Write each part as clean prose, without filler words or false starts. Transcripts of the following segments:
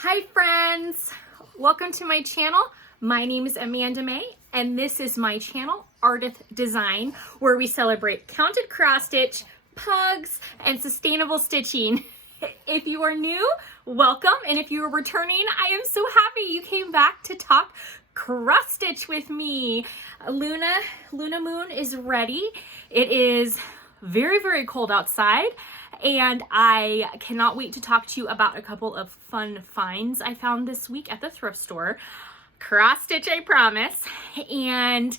Hi friends, welcome to my channel. My name is Amanda Mae and this is my channel, Ardith Design, where we celebrate counted cross stitch, pugs, and sustainable stitching. If you are new, welcome, and if you are returning, I am so happy you came back to talk cross stitch with me. Luna Moon is ready. It is very, very cold outside. And I cannot wait to talk to you about a couple of fun finds I found this week at the thrift store. Cross stitch, I promise. And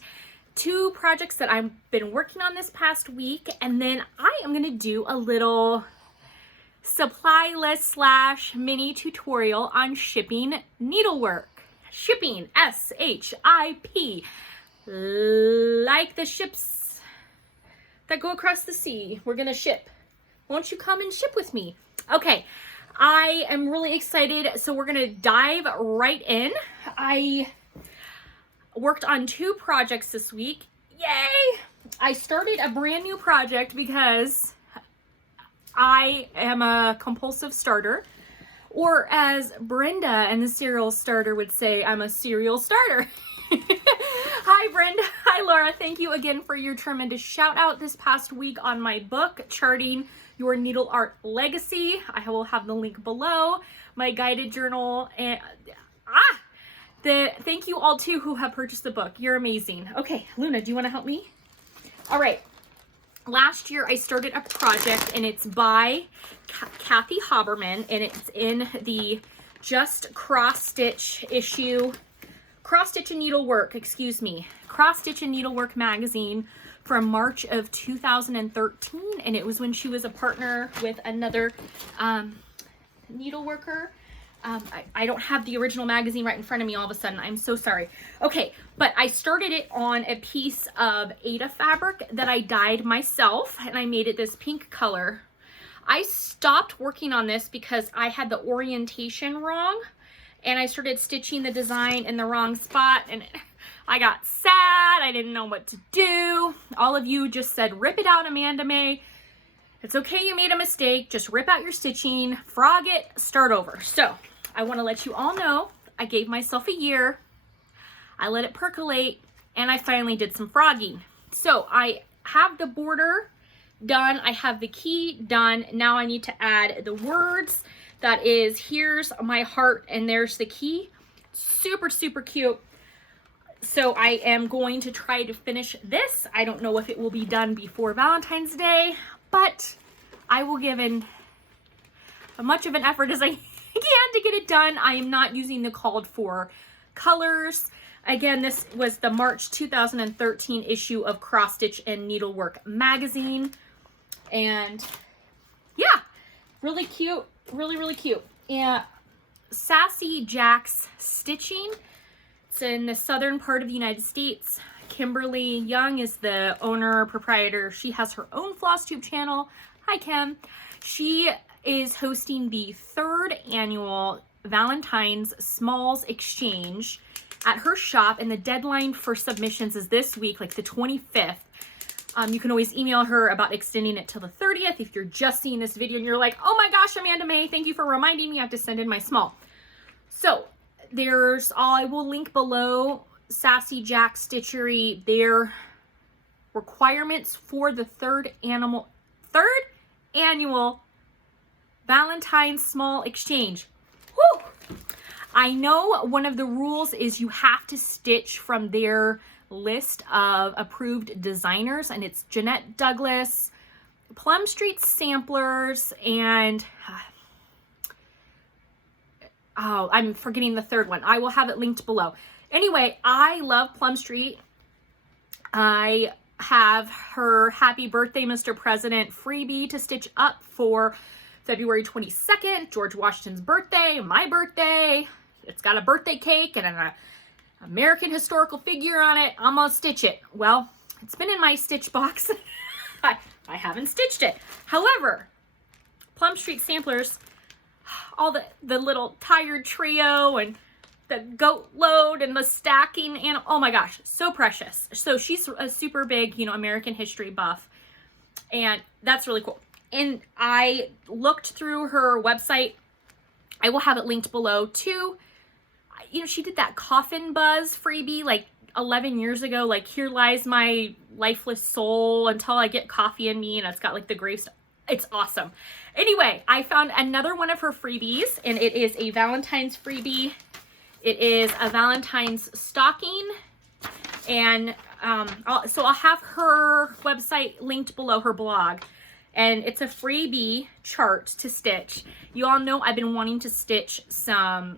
two projects that I've been working on this past week. And then I am going to do a little supply list / mini tutorial on shipping needlework. Shipping, S-H-I-P. Like the ships that go across the sea. We're going to ship. Won't you come and ship with me? Okay, I am really excited. So we're gonna dive right in. I worked on two projects this week. Yay! I started a brand new project because I am a compulsive starter. Or as Brenda and the serial starter would say, I'm a serial starter. Hi Brenda, hi Laura. Thank you again for your tremendous shout out this past week on my book, Charting Your Needle Art Legacy. I will have the link below, my guided journal, and thank you all too who have purchased the book. You're amazing. Okay, Luna, do you want to help me? All right. Last year I started a project and it's by Kathy Haberman and it's in the Just Cross Stitch issue. Cross Stitch and Needlework, excuse me. Cross Stitch and Needlework magazine from March of 2013, and it was when she was a partner with another needleworker. I don't have the original magazine right in front of me all of a sudden. I'm so sorry. Okay, but I started it on a piece of Aida fabric that I dyed myself, and I made it this pink color. I stopped working on this because I had the orientation wrong, and I started stitching the design in the wrong spot, and I got sad. I didn't know what to do. All of you just said, rip it out, Amanda Mae. It's okay, you made a mistake. Just rip out your stitching, frog it, start over. So I want to let you all know I gave myself a year. I let it percolate, and I finally did some frogging. So I have the border done. I have the key done. Now I need to add the words. That is, here's my heart and there's the key. Super, super cute. So I am going to try to finish this. I don't know if it will be done before Valentine's Day, but I will give in as much of an effort as I can to get it done. I am not using the called for colors. Again, this was the March 2013 issue of Cross Stitch and Needlework magazine. And yeah, really cute. Really, really cute. And Sassy Jack's Stitching. It's in the southern part of the United States. Kimbery Young is the owner, proprietor. She has her own Flosstube channel. Hi, Kim. She is hosting the 3rd annual Valentine's Smalls Exchange at her shop, and the deadline for submissions is this week, like the 25th. You can always email her about extending it till the 30th if you're just seeing this video and you're like, oh my gosh, Amanda Mae, thank you for reminding me I have to send in my small. So I will link below Sassy Jack Stitchery, their requirements for the 3rd annual Valentine's Small Exchange. Woo! I know one of the rules is you have to stitch from their list of approved designers, and it's Jeanette Douglas, Plum Street Samplers, and oh, I'm forgetting the third one. I will have it linked below. Anyway, I love Plum Street. I have her Happy Birthday, Mr. President freebie to stitch up for February 22nd, George Washington's birthday, my birthday. It's got a birthday cake and an American historical figure on it. I'm gonna stitch it. Well, it's been in my stitch box. I haven't stitched it. However, Plum Street Samplers, all the little tired trio and the goat load and the stacking, and oh my gosh, so precious. So she's a super big, American history buff, and that's really cool. And I looked through her website. I will have it linked below too. You know, she did that coffin buzz freebie like 11 years ago, like here lies my lifeless soul until I get coffee in me, and it's got like the grave. It's awesome. Anyway, I found another one of her freebies, and it is a Valentine's freebie. It is a Valentine's stocking, and so I'll have her website linked below, her blog, and it's a freebie chart to stitch. You all know I've been wanting to stitch some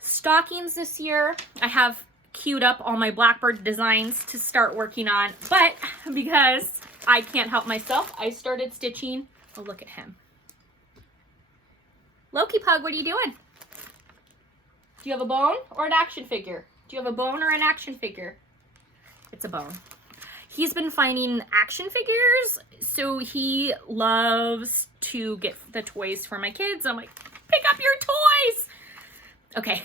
stockings this year. I have queued up all my Blackbird designs to start working on, but because I can't help myself, I started stitching. Oh, look at him. Loki Pug, what are you doing? Do you have a bone or an action figure? Do you have a bone or an action figure? It's a bone. He's been finding action figures, so he loves to get the toys for my kids. I'm like, pick up your toys! Okay,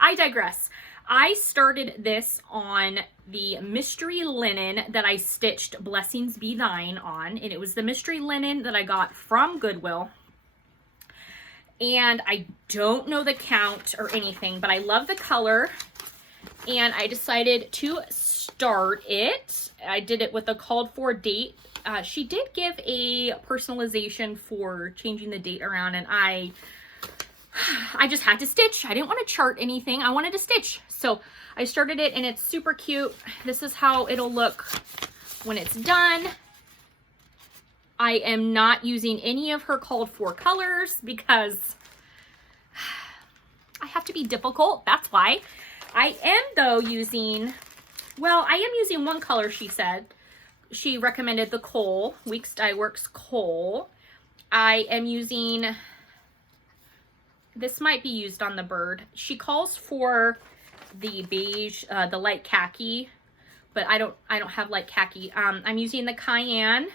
I digress. I started this on the mystery linen that I stitched Blessings Be Thine on, and it was the mystery linen that I got from Goodwill. And I don't know the count or anything, but I love the color, and I decided to start it. I did it with a called for date. She did give a personalization for changing the date around, and I just had to stitch. I didn't want to chart anything. I wanted to stitch. So I started it, and it's super cute. This is how it'll look when it's done. I am not using any of her called for colors because I have to be difficult. That's why. I am though using, well, I am using one color, she said. She recommended the coal, WIPS Dye Works coal. I am using, this might be used on the bird. She calls for the beige, the light khaki, but I don't have light khaki. I'm using the cayenne.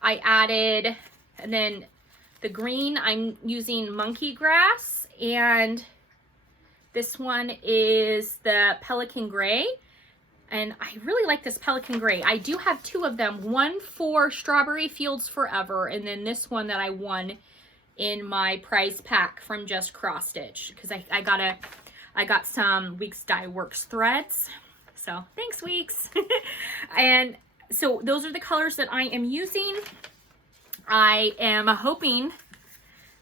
I added, and then the green, I'm using monkey grass, and this one is the pelican gray, and I really like this pelican gray. I do have two of them, one for Strawberry Fields Forever, and then this one that I won in my prize pack from Just Cross Stitch, because I got some WIPS Dye Works threads. So thanks, WIPS. And so those are the colors that I am using. I am hoping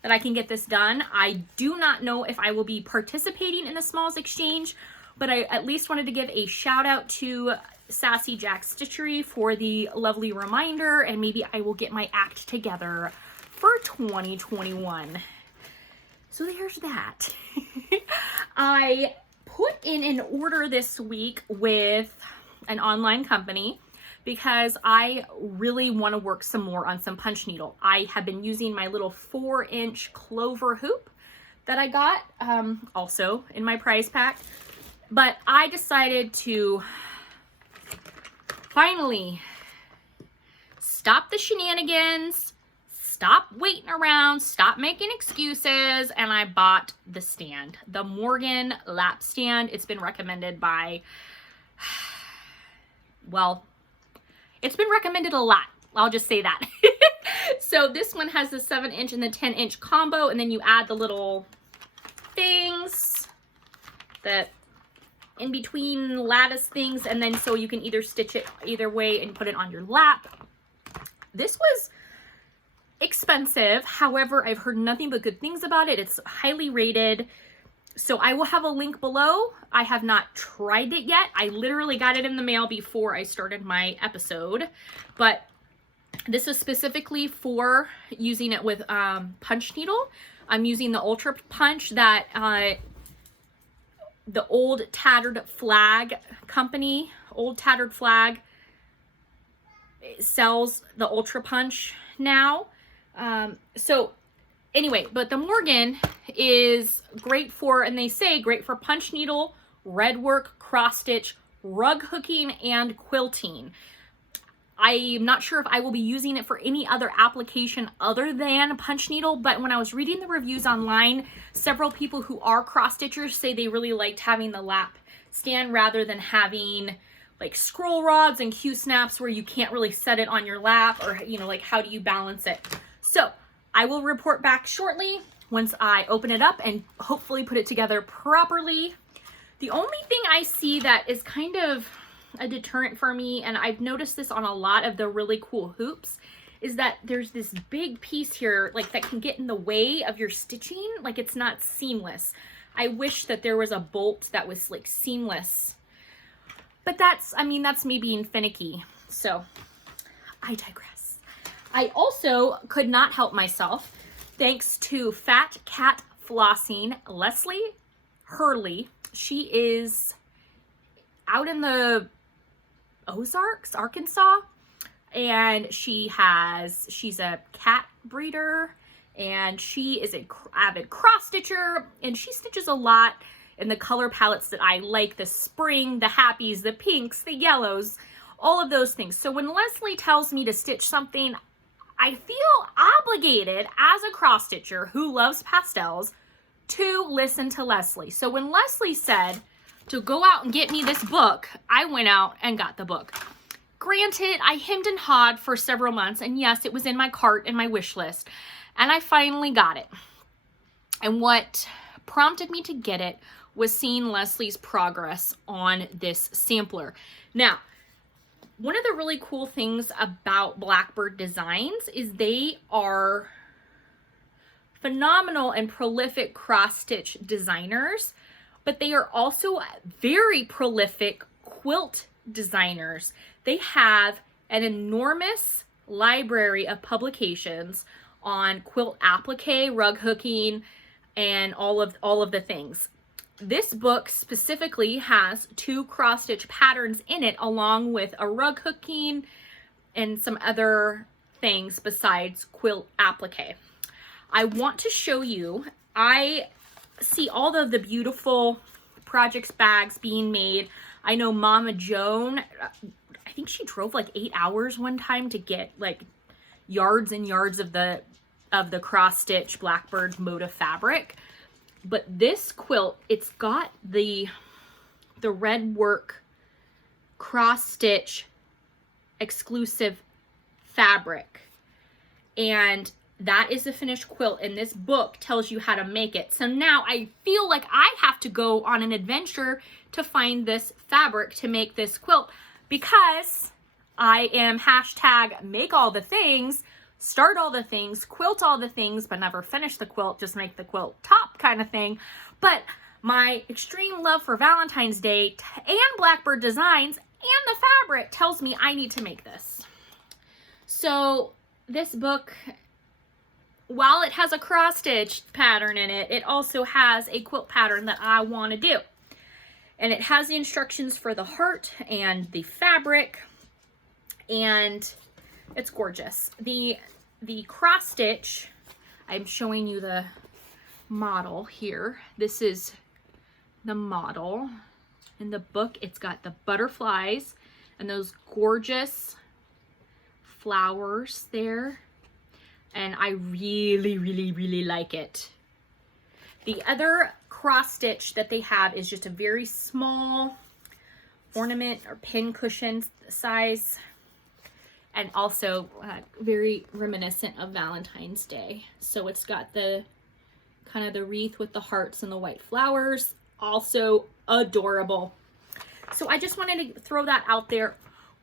that I can get this done. I do not know if I will be participating in the Smalls Exchange, but I at least wanted to give a shout out to Sassy Jack Stitchery for the lovely reminder, and maybe I will get my act together for 2021. So there's that. I put in an order this week with an online company because I really want to work some more on some punch needle. I have been using my little 4-inch clover hoop that I got also in my prize pack, but I decided to finally stop the shenanigans, stop waiting around, stop making excuses, and I bought the stand, the Morgan lap stand. It's been recommended by, well, it's been recommended a lot. I'll just say that. So this one has the 7-inch and the 10-inch combo, and then you add the little things, the in between lattice things, and then so you can either stitch it either way and put it on your lap. This was expensive. However, I've heard nothing but good things about it. It's highly rated. So I will have a link below. I have not tried it yet. I literally got it in the mail before I started my episode, but this is specifically for using it with punch needle. I'm using the Ultra Punch that the Old Tattered Flag company, Old Tattered Flag, sells the Ultra Punch now. So anyway, but the Morgan is great for, and they say great for punch needle, red work, cross stitch, rug hooking, and quilting. I'm not sure if I will be using it for any other application other than punch needle, but when I was reading the reviews online, several people who are cross stitchers say they really liked having the lap stand rather than having like scroll rods and Q snaps where you can't really set it on your lap, or, you know, like how do you balance it? So I will report back shortly once I open it up and hopefully put it together properly. The only thing I see that is kind of a deterrent for me, and I've noticed this on a lot of the really cool hoops, is that there's this big piece here like that can get in the way of your stitching. Like it's not seamless. I wish that there was a bolt that was like seamless, but that's, I mean, that's me being finicky. So I digress. I also could not help myself, thanks to Phatcatflossing Lesley Hurly. She is out in the Ozarks, Arkansas, and she's a cat breeder, and she is an avid cross stitcher, and she stitches a lot in the color palettes that I like, the spring, the happies, the pinks, the yellows, all of those things. So when Lesley tells me to stitch something, I feel obligated as a cross stitcher who loves pastels to listen to Lesley. So when Lesley said to go out and get me this book, I went out and got the book. Granted, I hemmed and hawed for several months, and yes, it was in my cart and my wish list, and I finally got it. And what prompted me to get it was seeing Lesley's progress on this sampler. Now, one of the really cool things about Blackbird Designs is they are phenomenal and prolific cross-stitch designers, but they are also very prolific quilt designers. They have an enormous library of publications on quilt applique, rug hooking, and all of the things. This book specifically has 2 cross-stitch patterns in it, along with a rug hooking and some other things besides quilt applique. I want to show you, I see all of the beautiful projects bags being made. I know Mama Joan, I think she drove like 8 hours one time to get like yards and yards of the cross stitch Blackbird motif fabric. But this quilt, it's got the red work cross stitch exclusive fabric, and that is the finished quilt, and this book tells you how to make it. So now I feel like I have to go on an adventure to find this fabric to make this quilt, because I am hashtag make all the things, start all the things, quilt all the things, but never finish the quilt, just make the quilt top kind of thing. But my extreme love for Valentine's Day and Blackbird Designs and the fabric tells me I need to make this. So this book, while it has a cross stitch pattern in it, it also has a quilt pattern that I want to do. And it has the instructions for the heart and the fabric, and it's gorgeous. The cross stitch, I'm showing you the model here. This is the model. In the book, it's got the butterflies and those gorgeous flowers there. And I really, really, really like it. The other cross stitch that they have is just a very small ornament or pin cushion size, and also very reminiscent of Valentine's Day. So it's got the kind of the wreath with the hearts and the white flowers, also adorable. So I just wanted to throw that out there.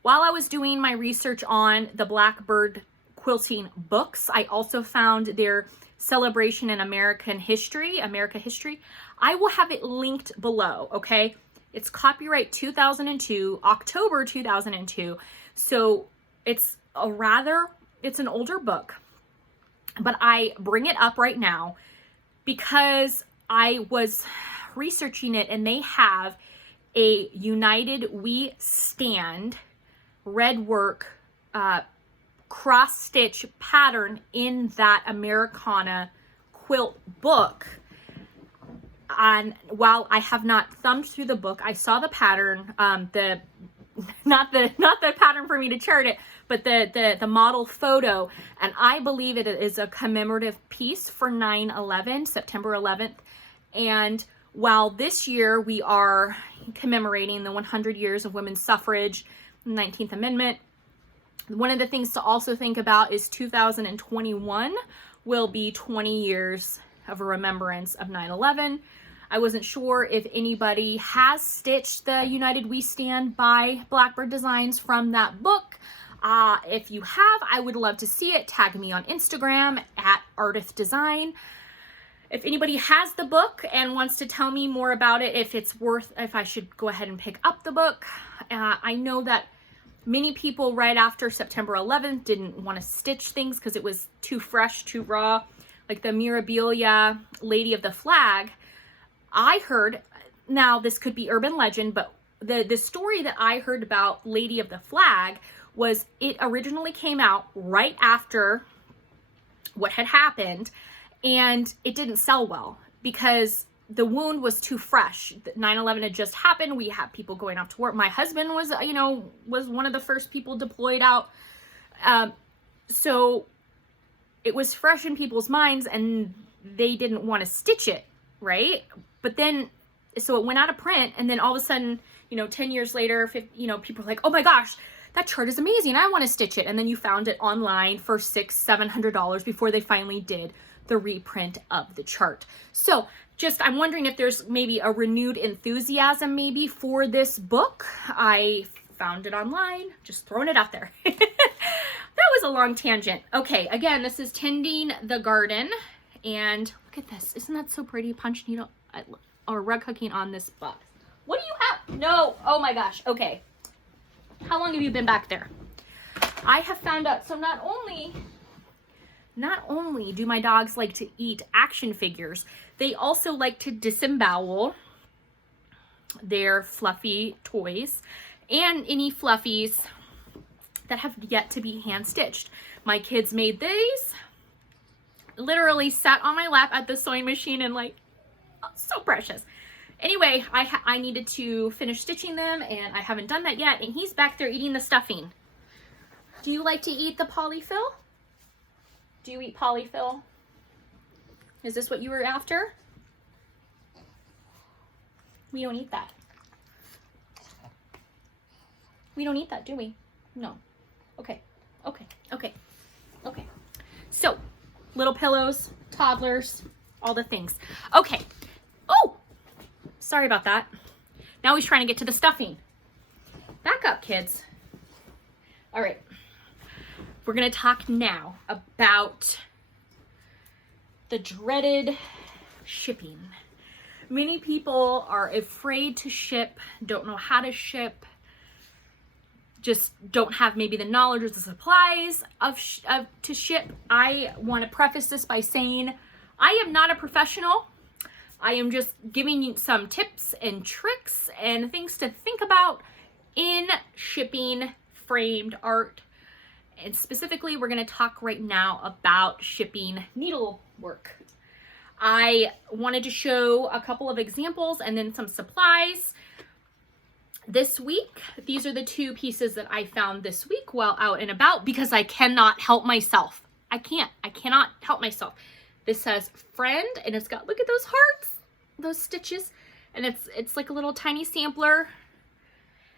While I was doing my research on the Blackbird quilting books, I also found their Celebration in America History. I will have it linked below, okay? It's copyright 2002, October 2002. So it's an older book, but I bring it up right now because I was researching it, and they have a United We Stand red work cross stitch pattern in that Americana quilt book. And while I have not thumbed through the book, I saw the pattern, not the pattern for me to chart it, but the model photo, and I believe it is a commemorative piece for 9/11, September 11th. And while this year we are commemorating the 100 years of women's suffrage, 19th Amendment, one of the things to also think about is 2021 will be 20 years of a remembrance of 9/11. I wasn't sure if anybody has stitched the United We Stand by Blackbird Designs from that book. If you have, I would love to see it. Tag me on Instagram at Ardith Design. If anybody has the book and wants to tell me more about it, if I should go ahead and pick up the book. I know that many people right after September 11th didn't want to stitch things because it was too fresh, too raw. Like the Mirabilia Lady of the Flag, I heard, now this could be urban legend, but the story that I heard about Lady of the Flag was it originally came out right after what had happened, and it didn't sell well because the wound was too fresh. 9/11 had just happened. We had people going off to work. My husband was, was one of the first people deployed out. So it was fresh in people's minds and they didn't want to stitch it, right? But then, so it went out of print, and then all of a sudden, 10 years later, people are like, oh my gosh, that chart is amazing. I want to stitch it. And then you found it online for $600-700 before they finally did the reprint of the chart. So I'm wondering if there's maybe a renewed enthusiasm maybe for this book. I found it online, just throwing it out there. That was a long tangent. Okay, again, this is Tending the Garden, and look at this. Isn't that so pretty? Punch needle or rug hooking on this box. What do you have? No, oh my gosh. Okay, how long have you been back there? I have found out, so not only do my dogs like to eat action figures, they also like to disembowel their fluffy toys and any fluffies that have yet to be hand stitched. My kids made these, literally sat on my lap at the sewing machine and like, oh, so precious. Anyway, I needed to finish stitching them and I haven't done that yet, and he's back there eating the stuffing. Do you like to eat the polyfill? Do you eat polyfill? Is this what you were after? We don't eat that. We don't eat that, do we? No. Okay. Okay. Okay. Okay. So, little pillows, toddlers, all the things. Okay. Oh! Sorry about that. Now he's trying to get to the stuffing. Back up, kids. All right. We're going to talk now about the dreaded shipping. Many people are afraid to ship, don't know how to ship, just don't have maybe the knowledge or the supplies to ship. I want to preface this by saying I am not a professional. I am just giving you some tips and tricks and things to think about in shipping framed art. And specifically, we're going to talk right now about shipping needlework. I wanted to show a couple of examples and then some supplies. This week, these are the two pieces that I found this week while out and about because I cannot help myself. I cannot help myself. This says friend, and it's got, look at those hearts, those stitches, and it's like a little tiny sampler.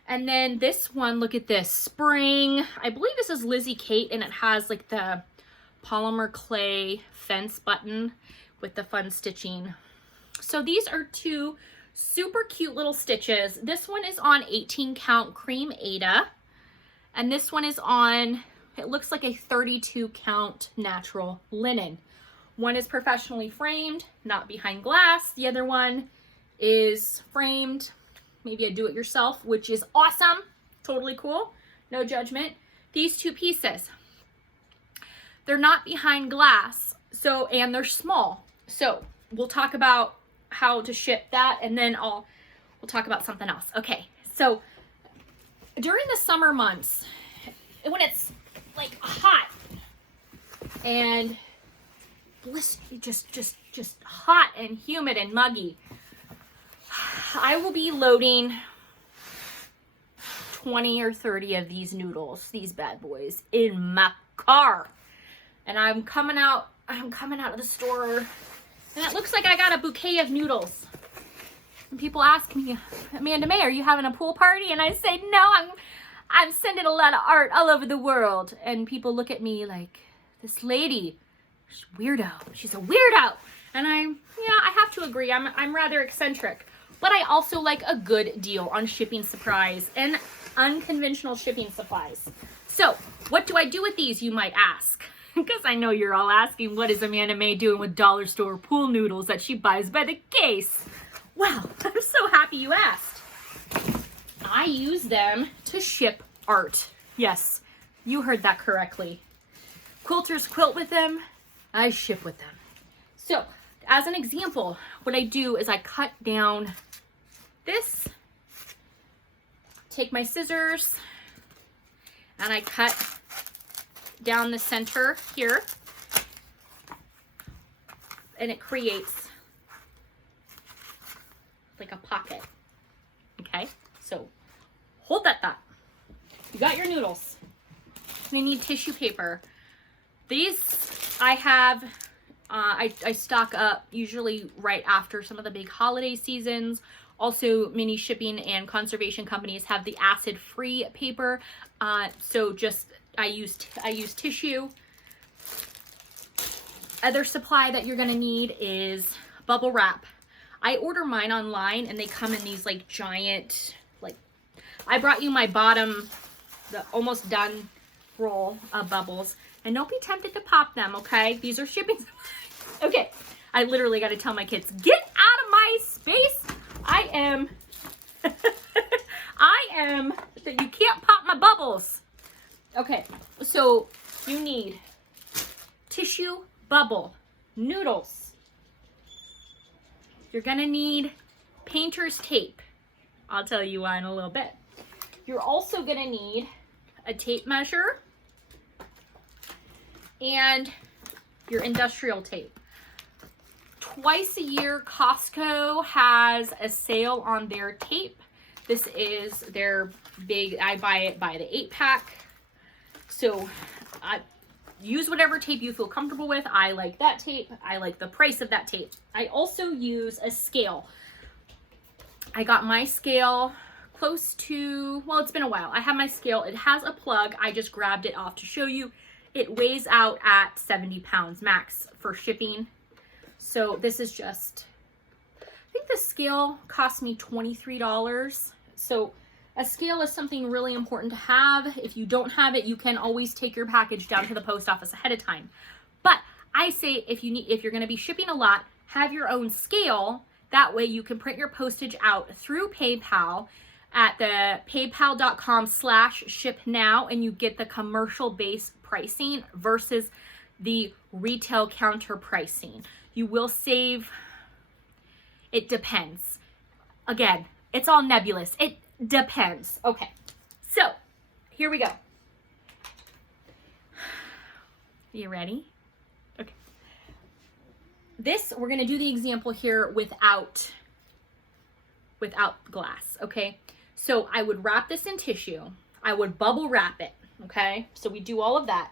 And then this one, look at this, spring. I believe this is Lizzie Kate, and it has like the polymer clay fence button with the fun stitching. So these are two super cute little stitches. This one is on 18 count cream Aida, and this one is on, it looks like a 32 count natural linen. One is professionally framed, not behind glass. The other one is framed, maybe a do-it-yourself, which is awesome, totally cool, no judgment. These two pieces, they're not behind glass, so, and they're small. So we'll talk about how to ship that, and then we'll talk about something else. Okay, so during the summer months, when it's like hot and just hot and humid and muggy, I will be loading 20 or 30 of these noodles, these bad boys, in my car. And I'm coming out of the store, and it looks like I got a bouquet of noodles. And people ask me, Amanda Mae, are you having a pool party? And I say, no, I'm sending a lot of art all over the world. And people look at me like, this lady She's a weirdo. She's a weirdo. And I have to agree, I'm rather eccentric. But I also like a good deal on shipping supplies and unconventional shipping supplies. So, what do I do with these, you might ask? Because I know you're all asking, what is Amanda Mae doing with dollar store pool noodles that she buys by the case? Well, I'm so happy you asked. I use them to ship art. Yes, you heard that correctly. Quilters quilt with them, I ship with them. So, as an example, what I do is I cut down this, take my scissors, and I cut down the center here, and it creates like a pocket. Okay, so hold that thought. You got your noodles. You need tissue paper. These I have, I stock up usually right after some of the big holiday seasons. Also, many shipping and conservation companies have the acid-free paper. So just I use tissue. Other supply that you're gonna need is bubble wrap. I order mine online and they come in these like giant, like, I brought you my bottom, the almost done roll of bubbles. And don't be tempted to pop them, okay? These are shipping supplies. Okay, I literally gotta tell my kids, get out of my space. I am, that you can't pop my bubbles. Okay, so you need tissue, bubble, noodles. You're gonna need painter's tape. I'll tell you why in a little bit. You're also gonna need a tape measure and your industrial tape. Twice a year, Costco has a sale on their tape. This is their big, I buy it by the 8-pack. So use whatever tape you feel comfortable with. I like that tape. I like the price of that tape. I also use a scale. I got my scale close to, well, it's been a while. I have my scale. It has a plug. I just grabbed it off to show you. It weighs out at 70 pounds max for shipping. So this is just, I think the scale cost me $23. So a scale is something really important to have. If you don't have it, you can always take your package down to the post office ahead of time. But I say if you're going to be shipping a lot, have your own scale. That way you can print your postage out through PayPal at the paypal.com/shipnow, and you get the commercial base pricing versus the retail counter pricing. You will save, it depends. Again, it's all nebulous. It depends. Okay, so here we go. You ready? Okay. This, we're gonna do the example here without glass, okay? So I would wrap this in tissue. I would bubble wrap it, okay? So we do all of that.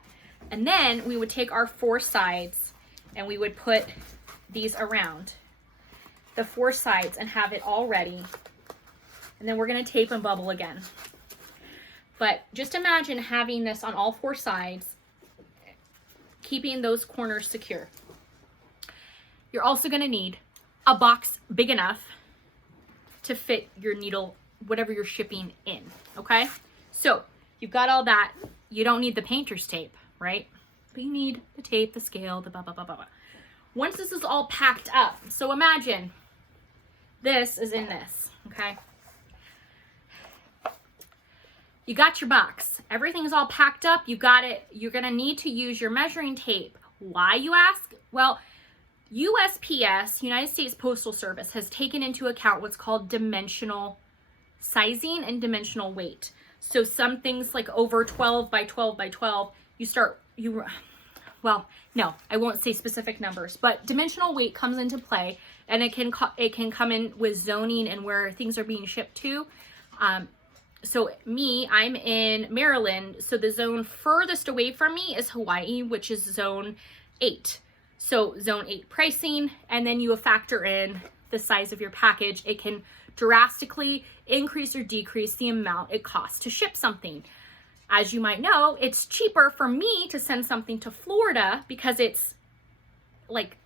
And then we would take our 4 sides and we would put these around the 4 sides and have it all ready. And then we're gonna tape and bubble again. But just imagine having this on all 4 sides, keeping those corners secure. You're also gonna need a box big enough to fit your needle, whatever you're shipping in, okay? So you've got all that. You don't need the painter's tape, right? But you need the tape, the scale, the blah, blah, blah, blah, blah. Once this is all packed up, so imagine this is in this, okay? You got your box. Everything's all packed up. You got it. You're gonna need to use your measuring tape. Why, you ask? Well, USPS, United States Postal Service, has taken into account what's called dimensional sizing and dimensional weight. So some things like over 12 by 12 by 12, well, no, I won't say specific numbers, but dimensional weight comes into play, and it can come in with zoning and where things are being shipped to. So I'm in Maryland, so the zone furthest away from me is Hawaii, which is zone 8. So zone 8 pricing, and then you factor in the size of your package. It can drastically increase or decrease the amount it costs to ship something. As you might know, it's cheaper for me to send something to Florida because it's like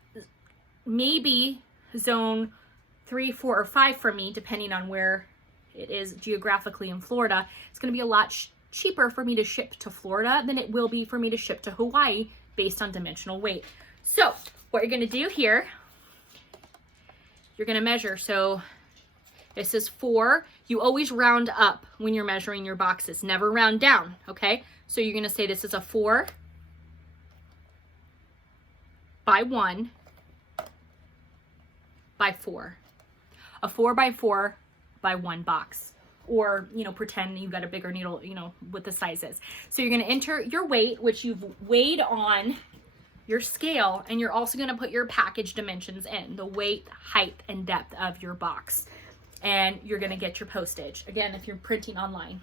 maybe zone 3, 4, or 5 for me, depending on where it is geographically in Florida. It's going to be a lot cheaper for me to ship to Florida than it will be for me to ship to Hawaii based on dimensional weight. So what you're going to do here, you're going to measure. So this is 4. You always round up when you're measuring your boxes, never round down, okay? So you're going to say this is a 4 by 1 by 4. A 4 by 4 by 1 box. Or, you know, pretend you've got a bigger needle, you know, with the sizes. So you're going to enter your weight, which you've weighed on your scale, and you're also going to put your package dimensions in, the weight, height, and depth of your box. And you're going to get your postage. Again, if you're printing online,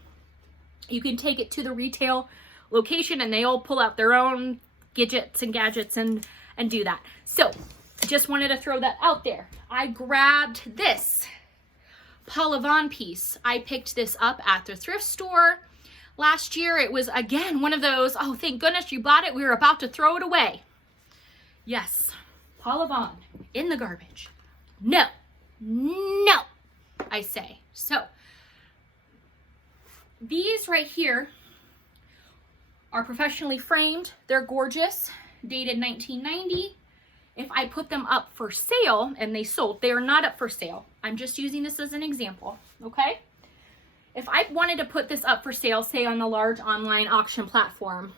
you can take it to the retail location and they all pull out their own gadgets and do that. So just wanted to throw that out there. I grabbed this Paula Vaughn piece. I picked this up at the thrift store last year. It was, again, one of those, oh, thank goodness you bought it. We were about to throw it away. Yes, Paula Vaughn in the garbage. No, no, I say. So these right here are professionally framed. They're gorgeous, dated 1990. If I put them up for sale and they sold, they are not up for sale. I'm just using this as an example, okay? If I wanted to put this up for sale, say on a large online auction platform,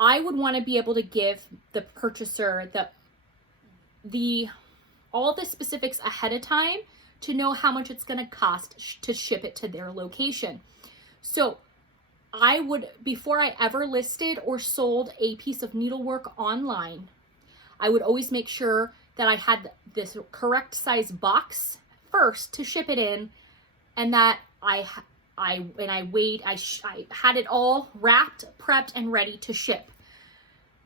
I would want to be able to give the purchaser all the specifics ahead of time to know how much it's going to cost to ship it to their location. So I would, before I ever listed or sold a piece of needlework online, I would always make sure that I had this correct size box first to ship it in, and that I had it all wrapped, prepped, and ready to ship.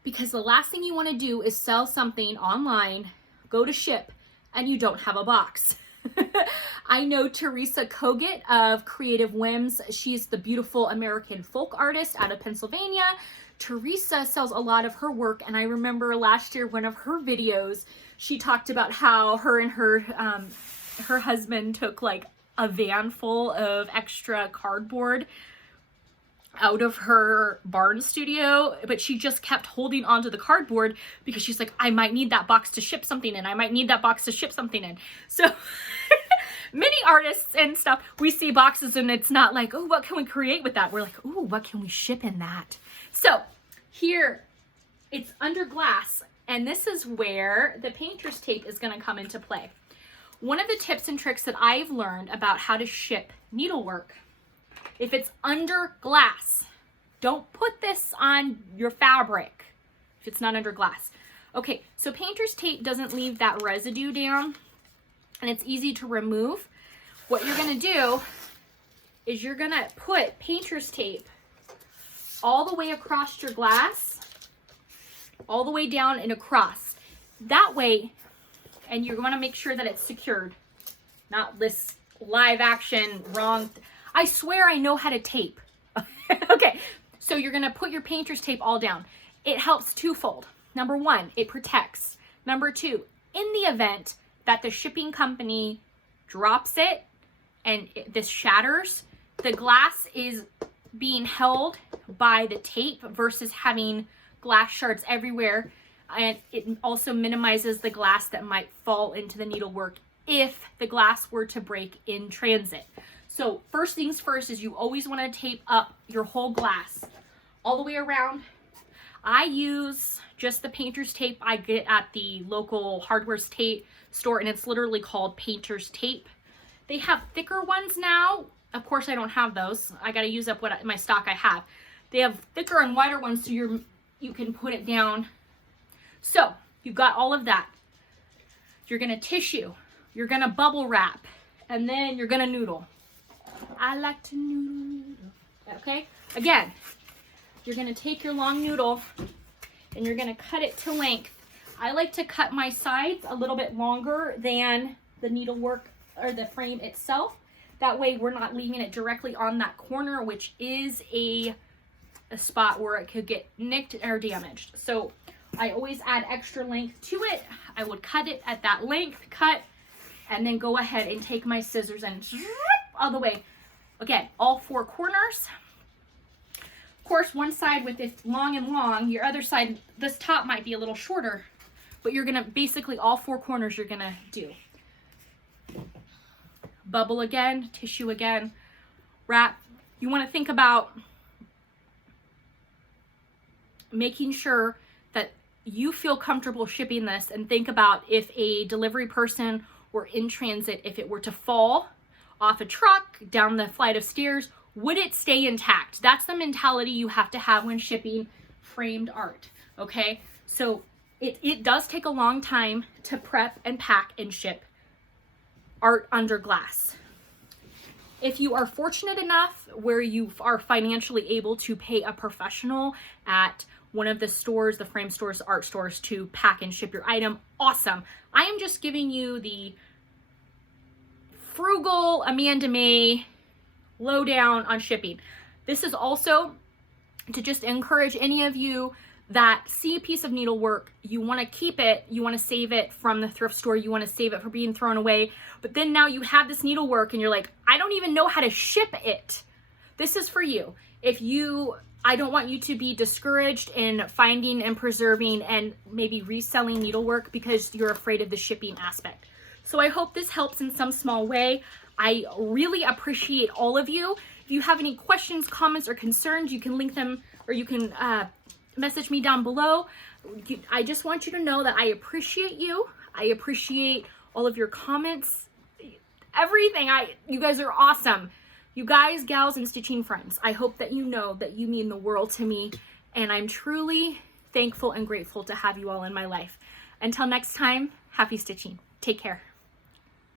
Because the last thing you want to do is sell something online, go to ship, and you don't have a box. I know Teresa Kogut of Creative Whims. She's the beautiful American folk artist out of Pennsylvania. Teresa sells a lot of her work, and I remember last year one of her videos, she talked about how her and her husband took like a van full of extra cardboard out of her barn studio, but she just kept holding onto the cardboard because she's like, I might need that box to ship something in. I might need that box to ship something in. So many artists and stuff, we see boxes and it's not like, oh, what can we create with that? We're like, oh, what can we ship in that? So here it's under glass, and this is where the painter's tape is going to come into play. One of the tips and tricks that I've learned about how to ship needlework, if it's under glass, don't put this on your fabric if it's not under glass. Okay, so painter's tape doesn't leave that residue down, and it's easy to remove. What you're going to do is you're going to put painter's tape all the way across your glass, all the way down and across. That way, and you're going to make sure that it's secured, not this live action wrong. I swear I know how to tape. Okay, so you're going to put your painter's tape all down. It helps twofold. Number one, it protects. Number two, in the event that the shipping company drops it and this shatters, the glass is being held by the tape versus having glass shards everywhere, and it also minimizes the glass that might fall into the needlework if the glass were to break in transit. So first things first is you always want to tape up your whole glass all the way around. I use just the painter's tape I get at the local hardware tape store, and it's literally called painter's tape. They have thicker ones now. Of course, I don't have those. I got to use up my stock I have. They have thicker and wider ones, so you can put it down. So you've got all of that. You're going to tissue. You're going to bubble wrap. And then you're going to noodle. I like to noodle. Okay? Again, you're going to take your long noodle and you're going to cut it to length. I like to cut my sides a little bit longer than the needlework or the frame itself. That way we're not leaving it directly on that corner, which is a spot where it could get nicked or damaged. So I always add extra length to it. I would cut it at that length, cut, and then go ahead and take my scissors and all the way. Again, all 4 corners. Of course, one side with this long and long, your other side, this top might be a little shorter, but you're gonna, basically all 4 corners you're gonna do. Bubble again, tissue again, wrap. You wanna think about making sure that you feel comfortable shipping this, and think about if a delivery person were in transit, if it were to fall off a truck, down the flight of stairs, would it stay intact? That's the mentality you have to have when shipping framed art, okay? So it does take a long time to prep and pack and ship art under glass. If you are fortunate enough where you are financially able to pay a professional at one of the stores, the frame stores, art stores, to pack and ship your item, awesome. I am just giving you the frugal Amanda Mae lowdown on shipping. This is also to just encourage any of you that see a piece of needlework, you want to keep it, you want to save it from the thrift store, you want to save it for being thrown away, but then now you have this needlework and you're like, I don't even know how to ship it. This is for you. I don't want you to be discouraged in finding and preserving and maybe reselling needlework because you're afraid of the shipping aspect. So I hope this helps in some small way. I really appreciate all of you. If you have any questions, comments, or concerns, you can link them, or you can message me down below. I just want you to know that I appreciate you. I appreciate all of your comments, everything. You guys are awesome. You guys, gals, and stitching friends, I hope that you know that you mean the world to me, and I'm truly thankful and grateful to have you all in my life. Until next time, happy stitching. Take care.